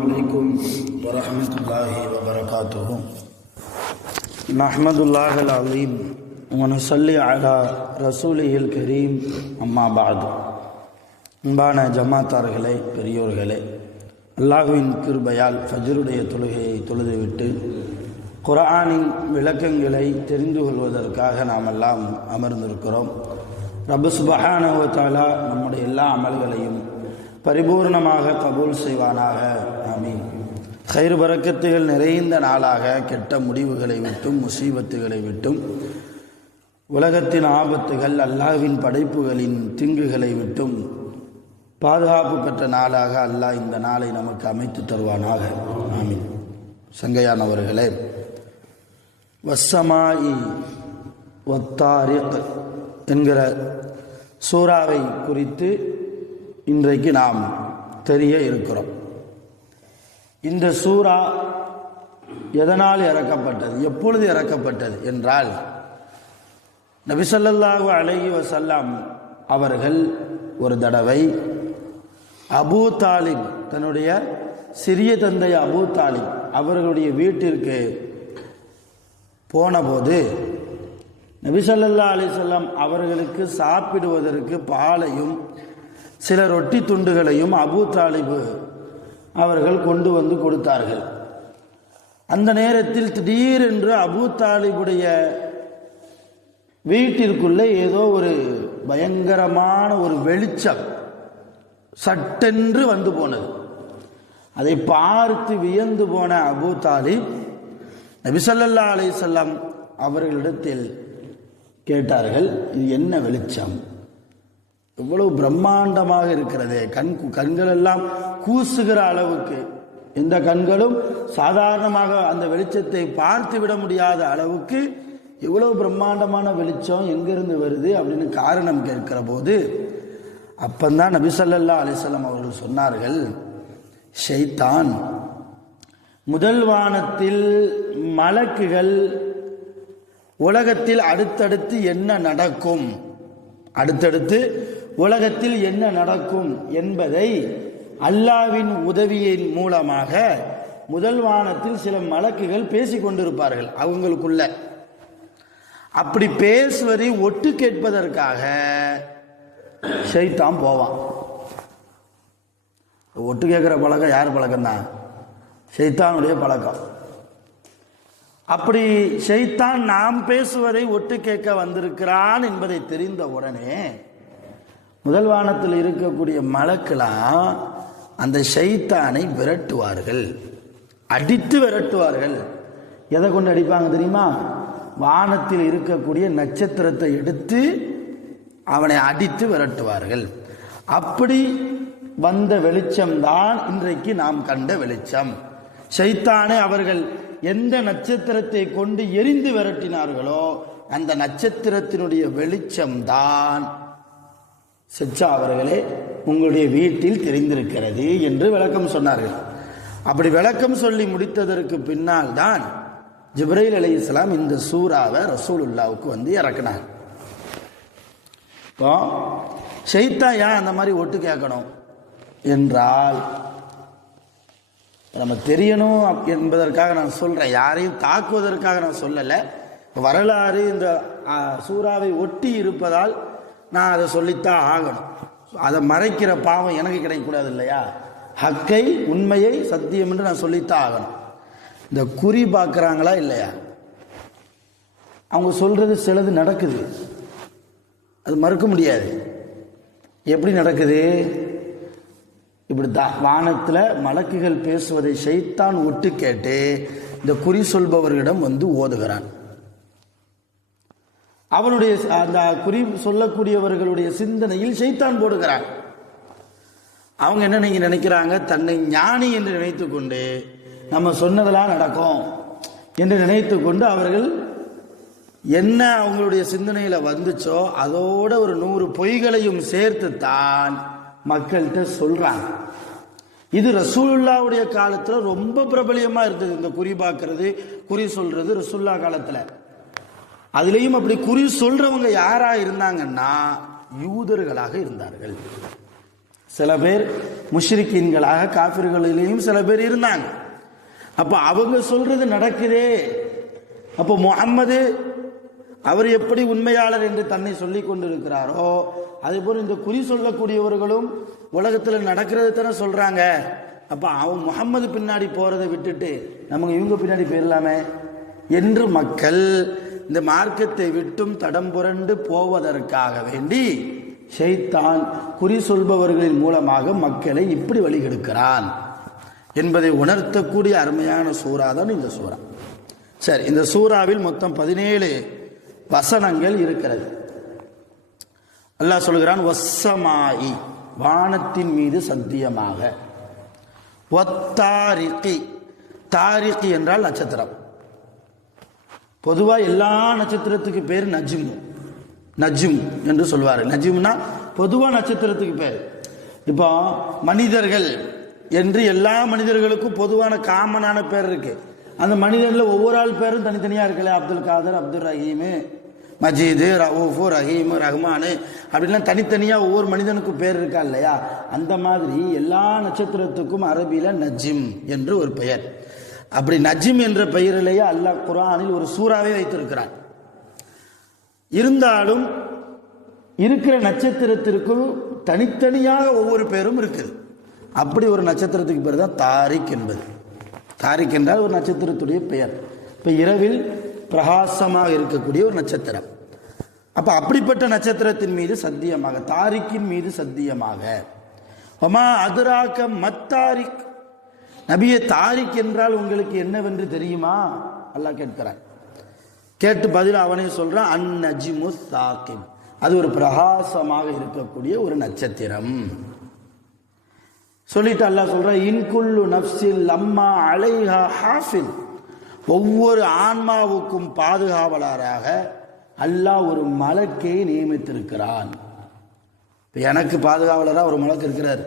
عليكم ورحمة الله وبركاته نحمد الله العظيم ونصلي على رسوله الكريم أما بعد அன்பான ஜமாத்தார்களே, பெரியோர்களே, அல்லாஹ்வின் கிருபையால் ஃபஜ்ருடைய தொழுகையை தொழுதுவிட்டு குர்ஆனின் விளக்கங்களை தெரிந்து கொள்வதற்காக நாம் எல்லாம் அமர்ந்திருக்கிறோம். ரப்பு சுப்ஹானஹு வ தஆலா நம்முடைய எல்லா அமல்களையும் பரிபூர்ணமாக கபூல் செய்வானாக. ஆமீன். கைர் பரக்கத்துகள் நிறைந்த நாளாக கெட்ட முடிவுகளை விட்டும் முசீபத்துகளை விட்டும் உலகத்தின் ஆபத்துகள் அல்லாஹ்வின் படைப்புகளின் தீங்குகளை விட்டும் பாதுகாப்பு பெற்ற நாளாக அல்லாஹ் இந்த நாளை நமக்கு அமைத்து தருவானாக. ஆமீன். சங்கையானவர்களே, வஸ்ஸமாஇ வத்தாரிக் என்கிற சூறாவை குறித்து இன்றைக்கு நாம் தெரிய இருக்கிறோம். இந்த சூரா எதனால் இறக்கப்பட்டது, எப்பொழுது இறக்கப்பட்டது என்றால், நபி ஸல்லல்லாஹு அலைஹி வஸல்லம் அவர்கள் ஒரு தடவை அபூ தாலிப், தன்னுடைய சிறிய தந்தை அபூ தாலிப் அவர்களுடைய வீட்டிற்கு போனபோது நபி ஸல்லல்லாஹு அலைஹி வஸல்லம் அவர்களுக்கு சாப்பிடுவதற்கு பாலையும் சில ரொட்டி துண்டுகளையும் அபூ தாலிப் அவர்கள் கொண்டு வந்து கொடுத்தார்கள். அந்த நேரத்தில் திடீரென்று அபூ தாலிபுடைய வீட்டிற்குள்ளே ஏதோ ஒரு பயங்கரமான ஒரு வெளிச்சம் சட்டென்று வந்து போனது. அதை பார்த்து வியந்து போன அபூ தாலிப் நபி ஸல்லல்லாஹு அலைஹி வஸல்லம் அவர்களிடத்தில் கேட்டார்கள், இது என்ன வெளிச்சம், எவ்வளவு பிரம்மாண்டமாக இருக்கிறதே, கண்கள் எல்லாம் கூசுகிற அளவுக்கு, எந்த கண்களும் சாதாரணமாக அந்த வெளிச்சத்தை பார்த்து விட முடியாத அளவுக்கு எவ்வளவு பிரம்மாண்டமான வெளிச்சம் எங்கிருந்து வருது அப்படின்னு காரணம் கேட்கிற போது, அப்பந்தான் நபி ஸல்லல்லாஹு அலைஹி வஸல்லம் அவர்கள் சொன்னார்கள், ஷைத்தான் முதல் வானத்தில் மலக்குகள் உலகத்தில் அடுத்தடுத்து என்ன நடக்கும், அடுத்தடுத்து உலகத்தில் என்ன நடக்கும் என்பதை அல்லாஹ்வின் உதவியின் மூலமாக முதல் வானத்தில் சில மலக்குகள் பேசிக் கொண்டிருப்பார்கள் அவங்களுக்குள்ள. அப்படி பேசுவதை ஒட்டு கேட்பதற்காக ஷைத்தான் போவான். ஒட்டு கேட்கிற பழக்கம் யார் பழக்கம்தான்? ஷைத்தானுடைய பழக்கம். அப்படி ஷைத்தான் நாம் பேசுவதை ஒட்டு கேட்க வந்திருக்கிறான் என்பதை தெரிந்த உடனே முதல் வானத்தில் இருக்கக்கூடிய மலக்குலாம் அந்த ஷைத்தானை விரட்டுவார்கள், அடித்து விரட்டுவார்கள். எதை கொண்டு அடிப்பாங்க தெரியுமா? வானத்தில் இருக்கக்கூடிய நட்சத்திரத்தை எடுத்து அவனை அடித்து விரட்டுவார்கள். அப்படி வந்த வெளிச்சம்தான் இன்றைக்கு நாம் கண்ட வெளிச்சம். ஷைத்தானை அவர்கள் எந்த நட்சத்திரத்தை கொண்டு எரிந்து விரட்டினார்களோ அந்த நட்சத்திரத்தினுடைய வெளிச்சம்தான் செச்சா அவர்களே உங்களுடைய வீட்டில் தெரிந்திருக்கிறது என்று விளக்கம் சொன்னார்கள். அப்படி விளக்கம் சொல்லி முடித்ததற்கு பின்னால் தான் ஜிப்ரீல் அலைஹிஸ்ஸலாம் இந்த சூராவை ரசூலுல்லாவுக்கு வந்து இறக்குனாங்க. இப்போ ஷைத்தான் ஏன் அந்த மாதிரி ஒட்டு கேட்கணும் என்றால், நம்ம தெரியணும் என்பதற்காக நான் சொல்றேன், யாரையும் தாக்குவதற்காக நான் சொல்லலை. வரலாறு இந்த சூறாவை ஒட்டி இருப்பதால் நான் அதை சொல்லித்தான் ஆகணும். அதை மறைக்கிற பாவம் எனக்கு கிடைக்கக்கூடாது இல்லையா? ஹக்கை, உண்மையை, சத்தியம் என்று நான் சொல்லித்தான் ஆகணும். இந்த குறி பார்க்குறாங்களா இல்லையா? அவங்க சொல்றது சிலது நடக்குது, அது மறுக்க முடியாது. எப்படி நடக்குது? இப்படி வானத்தில் மலக்குகள் பேசுவதை ஷைத்தான் ஒட்டு கேட்டு இந்த குறி சொல்பவர்களிடம் வந்து ஓதுகிறான். அவனுடைய அந்த குறி சொல்லக்கூடியவர்களுடைய சிந்தனையில் ஷைத்தான் போடுகிறான். அவங்க என்ன நீங்க நினைக்கிறாங்க, தன்னை ஞானி என்று நினைத்து கொண்டு நம்ம சொன்னதெல்லாம் நடக்கும் என்று நினைத்து கொண்டு அவர்கள் என்ன அவங்களுடைய சிந்தனையில வந்துச்சோ அதோட ஒரு 100 பொய்களையும் சேர்த்து தான் மக்கள்கிட்ட சொல்றாங்க. இது ரசூலுல்லாவுடைய காலத்துல ரொம்ப பிரபலியமா இருந்தது. இந்த குறி பார்க்கறது, குறி சொல்றது ரசூலுல்லா காலத்துல. அதுலேயும் அப்படி குறி சொல்றவங்க யாரா இருந்தாங்கன்னா யூதர்களாக இருந்தார்கள். சில பேர் முஷ்ரிக்கீன்களாக காஃபிர்களிலேயும் சில பேர் இருந்தாங்க. அப்ப அவங்க சொல்றது நடக்குதே. அப்போ முஹம்மது அவர் எப்படி உண்மையாளர் என்று தன்னை சொல்லிக் கொண்டிருக்கிறாரோ அதே போல இந்த குறி சொல்லக்கூடியவர்களும் உலகத்தில் நடக்கிறது தானே சொல்றாங்க. அப்ப அவங்க முஹம்மது பின்னாடி போறதை விட்டுட்டு நமக்கு இவங்க பின்னாடி போயிடலாமே என்று மக்கள் இந்த மார்க்கத்தை விட்டும் தடம் புரண்டு போவதற்காக வேண்டி ஷைத்தான் குறி சொல்பவர்களின் மூலமாக மக்களை இப்படி வழிகெடுக்கிறான் என்பதை உணர்த்தக்கூடிய அருமையான சூறா தான் இந்த சூறா. சரி, இந்த சூறாவில் மொத்தம் 17 வசனங்கள் இருக்கிறது. அல்லாஹ் சொல்கிறான், வஸ்ஸமாஇ வானத்தின் மீது சத்தியமாக, வத்தாரிகி தாரிகி என்றால் நட்சத்திரம். பொதுவாக எல்லா நட்சத்திரத்துக்கு பேர் நஜ்ம், நஜ்ம் என்று சொல்வார். நஜ்ம்னா பொதுவாக நட்சத்திரத்துக்கு பேர். இப்போ மனிதர்கள் என்று எல்லா மனிதர்களுக்கும் பொதுவான காமனான பேர் இருக்கு. அந்த மனிதர்கள் ஒவ்வொரு ஆள் பேரும் தனித்தனியா இருக்கல. அப்துல் காதர், அப்துல் ரஹீமு, மஜீது, ரவுஃபு, ரஹீமு, ரஹ்மானு அப்படின்லாம் தனித்தனியா ஒவ்வொரு மனிதனுக்கும் பேர் இருக்கா இல்லையா? அந்த மாதிரி எல்லா நட்சத்திரத்துக்கும் அரபியில நஜ்ம் என்று ஒரு பெயர். அப்படி நஜ்ம் என்ற பெயரிலேயே அல்லாஹ் குர்ஆனில் ஒரு சூறாவே வைத்திருக்கிறான். இருந்தாலும் இருக்கிற நட்சத்திரத்திற்கும் தனித்தனியாக ஒவ்வொரு பேரும் இருக்குது. அப்படி ஒரு நட்சத்திரத்துக்கு பேர் தான் தாரிக் என்பது. தாரிக் என்றால் ஒரு நட்சத்திரத்துடைய பெயர். இப்போ இரவில் பிரகாசமாக இருக்கக்கூடிய ஒரு நட்சத்திரம். அப்ப அப்படிப்பட்ட நட்சத்திரத்தின் மீது சத்தியமாக, தாரிக்கின் மீது சத்தியமாக. ஒமா அதுராக மத்தாரிக், நபியே தாரிக் என்றால் உங்களுக்கு என்னவென்று தெரியுமா? அல்லாஹ் கேட்கிறான். கேட்டு பதில் அவனே சொல்றான், அந்நஜ்மு சாகிப், அது ஒரு பிரகாசமாக இருக்கக்கூடிய ஒரு நட்சத்திரம். சொல்லிட்டு அல்லாஹ் சொல்றான், இன்குல்லு நஃப்ஸில் லம்மா அலைஹா ஹாஃபில், ஒவ்வொரு ஆன்மாவுக்கும் பாதுகாவலராக அல்லாஹ் ஒரு மலக்கை நியமித்திருக்கிறான். எனக்கு பாதுகாவலராக ஒரு மலக்கு இருக்கிறார்.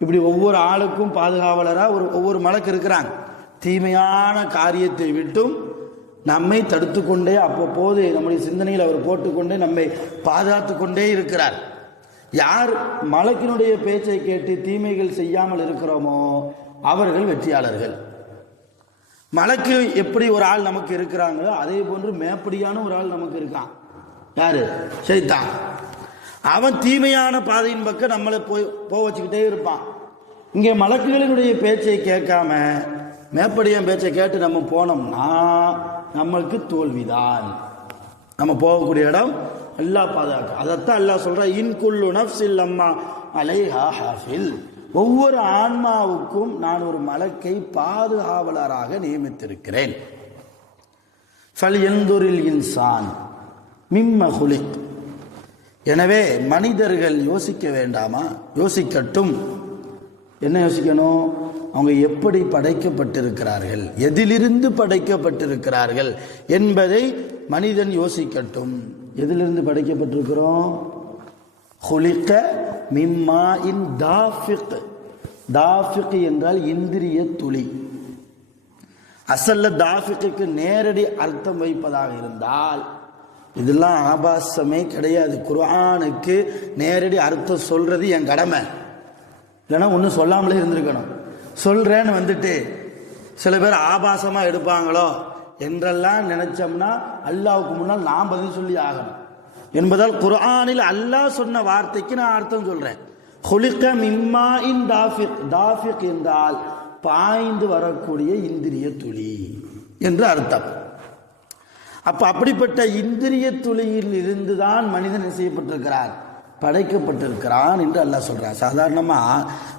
இப்படி ஒவ்வொரு ஆளுக்கும் பாதுகாவலராக ஒவ்வொரு மலக்கு இருக்கிறாங்க. தீமையான காரியத்தை விட்டும் நம்மை தடுத்து கொண்டே அவ்வப்போது நம்முடைய சிந்தனையில் அவர் போட்டுக்கொண்டே நம்மை பாதுகாத்து கொண்டே இருக்கிறார். யார் மலக்கினுடைய பேச்சை கேட்டு தீமைகள் செய்யாமல் இருக்கிறோமோ அவர்கள் வெற்றியாளர்கள். மலக்கு எப்படி ஒரு ஆள் நமக்கு இருக்கிறாங்களோ அதே போன்று மேப்படியான ஒரு ஆள் நமக்கு இருக்கான். யாரு? ஷைத்தான். அவன் தீமையான பாதையின் பக்கம் நம்மளை போக வச்சுக்கிட்டே இருப்பான். இங்கே மலக்குகளினுடைய பேச்சை கேட்காம மேப்படியான் பேச்சை கேட்டு நம்ம போனோம்னா நம்மளுக்கு தோல்விதான். நம்ம போகக்கூடிய இடம் அல்லாஹ் பாதுகாக்க. அதைத்தான் அல்லாஹ் சொல்ற, இன்குல்லு நஃப்ஸில் லம்மா அலைஹா ஹாஃபில், ஒவ்வொரு ஆன்மாவுக்கும் நான் ஒரு மலக்கை பாதுகாவலராக நியமித்திருக்கிறேன். ஃபல்யன்துரில் இன்சான் மிம்ம குலிக், எனவே மனிதர்கள் யோசிக்க வேண்டாமா? யோசிக்கட்டும். என்ன யோசிக்கணும்? அவங்க எப்படி படைக்கப்பட்டிருக்கிறார்கள், எதிலிருந்து படைக்கப்பட்டிருக்கிறார்கள் என்பதை மனிதன் யோசிக்கட்டும். எதிலிருந்து படைக்கப்பட்டிருக்கிறோம்? குலிக மிம்மா இன் தாஃபிக். தாஃபிக் என்றால் இந்திரிய துளி. அசல்ல தாஃபிக்கு நேரடி அர்த்தம் வைப்பதாக இருந்தால் இதெல்லாம் ஆபாசமே கிடையாது. குர்ஆனுக்கு நேரடி அர்த்தம் சொல்றது என் கடமை. இல்லைன்னா ஒன்றும் சொல்லாமலே இருந்திருக்கணும். சொல்றேன்னு வந்துட்டு சில பேர் ஆபாசமா எடுப்பாங்களோ என்றெல்லாம் நினைச்சோம்னா அல்லாஹ்வுக்கு முன்னால் நான் பதில் சொல்லி ஆகணும் என்பதால் குர்ஆனில் அல்லாஹ் சொன்ன வார்த்தைக்கு நான் அர்த்தம் சொல்றேன். குலிக மிம்மா இன் தாஃபிக். தாஃபிக் என்றால் பாய்ந்து வரக்கூடிய இந்திரிய துளி என்று அர்த்தம். அப்ப அப்படிப்பட்ட இந்திரிய துளியில் இருந்துதான் மனிதன் செய்யப்பட்டிருக்கிறார், படைக்கப்பட்டிருக்கிறான் என்று அல்லாஹ் சொல்றான். சாதாரணமா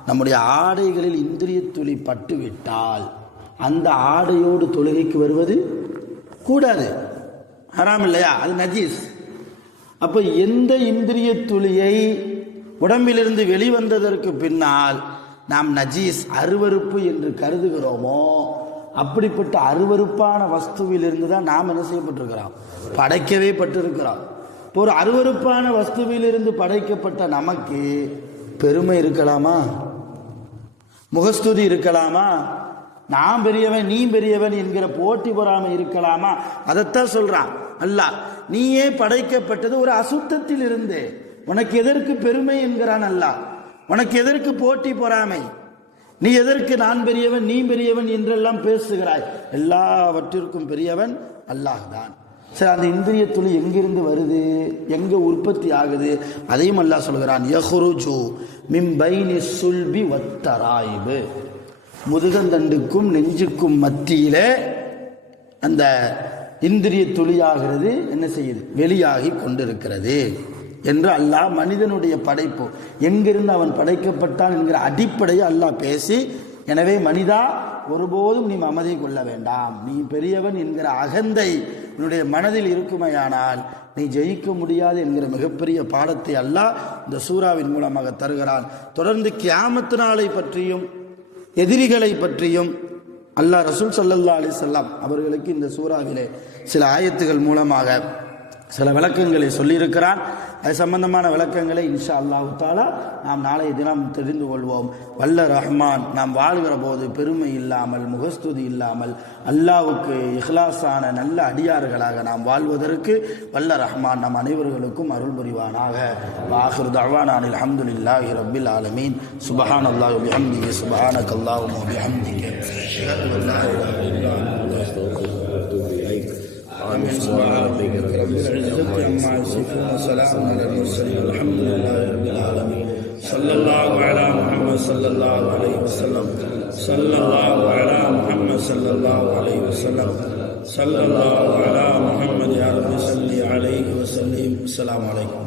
நம்முடைய ஆடைகளில் இந்திரிய துளி பட்டு விட்டால் அந்த ஆடையோடு தொழுகைக்கு வருவது கூடாது, ஹராம் இல்லையா? அது நஜீஸ். அப்ப எந்த இந்திரிய துளியை உடம்பிலிருந்து வெளிவந்ததற்கு பின்னால் நாம் நஜீஸ், அருவருப்பு என்று கருதுகிறோமோ அப்படிப்பட்ட அருவருப்பான வஸ்துவில் இருந்து தான் நாம் என்ன செய்யப்பட்டிருக்கிறோம், படைக்கவே பட்டிருக்கிறோம். ஒரு அருவருப்பான வஸ்துவிலிருந்து படைக்கப்பட்ட நமக்கு பெருமை இருக்கலாமா? முகஸ்துதி இருக்கலாமா? நான் பெரியவன் நீ பெரியவன் என்கிற போட்டி பொறாமை இருக்கலாமா? அதைத்தான் சொல்றான் அல்லாஹ். நீயே படைக்கப்பட்டது ஒரு அசுத்தத்தில் இருந்து, உனக்கு எதற்கு பெருமை என்கிறான் அல்லாஹ். உனக்கு எதற்கு போட்டி பொறாமை? நீ எதற்கு நான் பெரியவன் நீ பெரியவன் என்றெல்லாம் பேசுகிறாய்? எல்லாவற்றிற்கும் பெரியவன் அல்லாஹ் தான். சரி, அந்த இந்திரிய துளி எங்கிருந்து வருது, எங்க உற்பத்தி ஆகுது? அதையும் அல்லாஹ் சொல்கிறான். யஹ்ருஜு மின் பைனி சுல்பி வத்தராயிபு, முதுகந்தண்டுக்கும் நெஞ்சுக்கும் மத்தியிலே அந்த இந்திரிய துளியாகிறது என்ன செய்யுது? வெளியாகி கொண்டிருக்கிறது என்று அல்லாஹ் மனிதனுடைய படைப்பு எங்கிருந்து அவன் படைக்கப்பட்டான் என்கிற அடிப்படையை அல்லாஹ் பேசி, எனவே மனிதா ஒருபோதும் நீ மமதை கொள்ள வேண்டாம், நீ பெரியவன் என்கிற அகந்தை உன்னுடைய மனதில் இருக்குமையானால் நீ ஜெயிக்க முடியாது என்கிற மிகப்பெரிய பாடத்தை அல்லாஹ் இந்த சூறாவின் மூலமாக தருகிறான். தொடர்ந்து கியாமத் நாளை பற்றியும் எதிரிகளை பற்றியும் அல்லாஹ் ரசூல் ஸல்லல்லாஹு அலைஹி வஸல்லம் அவர்களுக்கு இந்த சூறாவிலே சில ஆயத்துகள் மூலமாக சில விளக்கங்களை சொல்லியிருக்கிறான். அது சம்பந்தமான விளக்கங்களை இன்ஷா அல்லாஹ் தஆலா நாம் நாளைய தினம் தெரிந்து கொள்வோம். வல்ல ரஹ்மான் நாம் வாழ்கிற போது பெருமை இல்லாமல் முகஸ்துதி இல்லாமல் அல்லாஹ்வுக்கு இஹ்லாஸான நல்ல அடியார்களாக நாம் வாழ்வதற்கு வல்ல ரஹ்மான் நம் அனைவர்களுக்கும் அருள் புரிவானாக. ஆகிரு தஅவானா அல்ஹம்துலில்லாஹி ரப்பில் ஆலமீன். சுப்ஹானல்லாஹி வ பிஹம்திஹி சுப்ஹானக்கல்லாஹும்ம வ பிஹம்திக அஷ்ஹது அன் லா இலாஹா இல்லா அன்த அஸ்தக்ஃபிருக வ அத்தூபு இலைக். آمين. سبحان ربك رب العزة عما يصفون وسلام على المرسلين والحمد لله رب العالمين. صلى الله على محمد صلى الله عليه وسلم. صلى الله على محمد صلى الله عليه وسلم. صلى الله على محمد يا رب صل عليه وسلم. السلام عليكم.